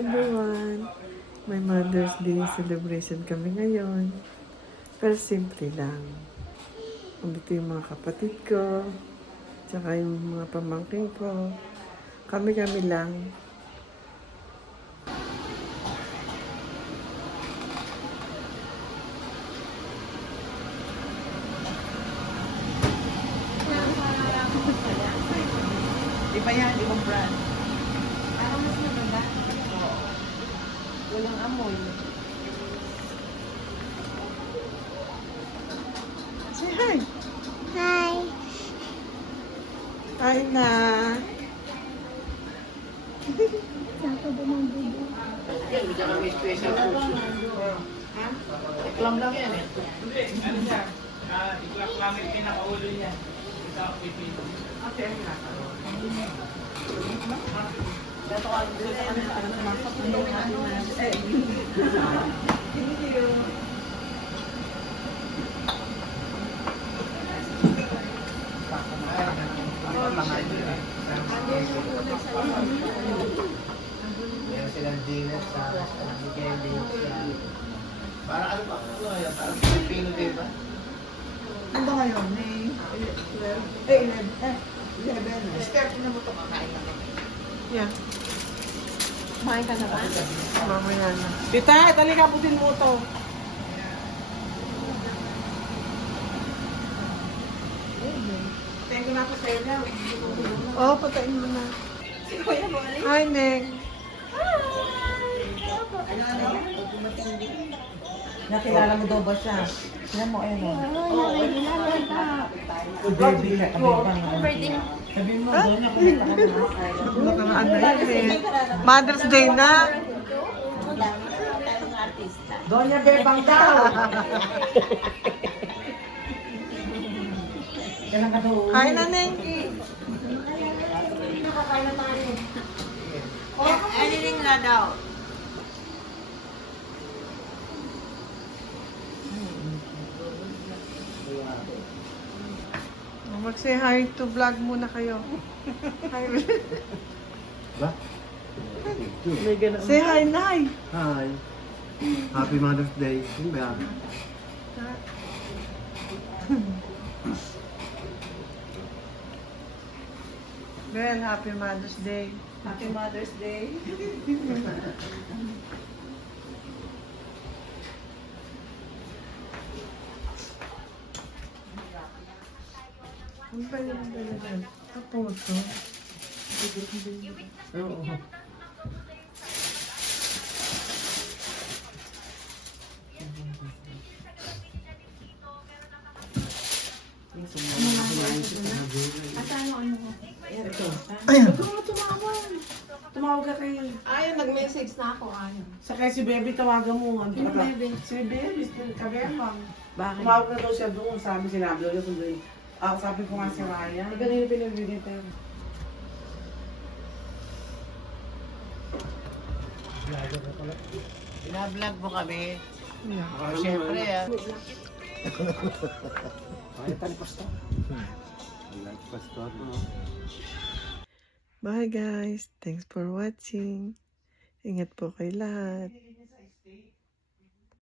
everyone! May Mother's Day celebration kami ngayon. Pero simple lang. Andito yung mga kapatid ko, tsaka yung mga pamangkin ko. Kami-kami lang. Iba yan, ibang brand. Parang mas maganda. Oo. Walang amoy. Say hi! Hi! Hi na! Saan ka ba ng bubo? Yan, hindi kami special food. Ha? Eklam lang yan eh. Hindi, ano siya? Iklak lang yung pinakaulo niya. Ito, pipino. Okay, dato ka gusto sa kanila para pumasok na yung ating Thank you. Meron silang dinner sa Miguel. Parang ano ba? Parang Filipino, di ba? Ano ba ngayon? May 12? Eh, 11. Start na mo ito kakain na kami. Yeah, Kumain ka na ba? mamaya na. Tita, talika putin mo ito. Thank you na po sa iyo. Oh, patayin mo na. Hi, Neng! Nakilala mo daw ba siya? Yan mo, ayun o. Oo, nakikilala ka. Baby ka, Birthday mo. sabi mo, doon niya kumita ka na. Nakaraan na yun eh. Mother's Day na! Donya Bebang daw! Kailan ka daw uwi? Hi na, Neng! Anything na daw. Mag-say hi to vlog muna kayo. Hi. Ba? Say hi, Nay! Hi. Happy Mother's Day. Yun ba? Well, happy Mother's Day. Happy Mother's Day. Ano ba yung dalagan? Kapoto. Oo. Asano ano ko? Ayan, ito. Ayan. Tumawag ka kay... Ayun, nag-message na ako. Ayun. Sa kay si Baby, tawagan mo. Ano Sino ka? Baby? Si Baby, si Kabemang. Bakit? Tumawag na daw siya doon. Sabi, sinabi daw niya sunduin. Sabi ko nga si Ryan. Hindi kanina pinabigay tayo. Binablog mo kami. Yeah. Siyempre, Ay, talpas to. Pastor, no? Bye guys. Thanks for watching. Ingat po kayo lahat.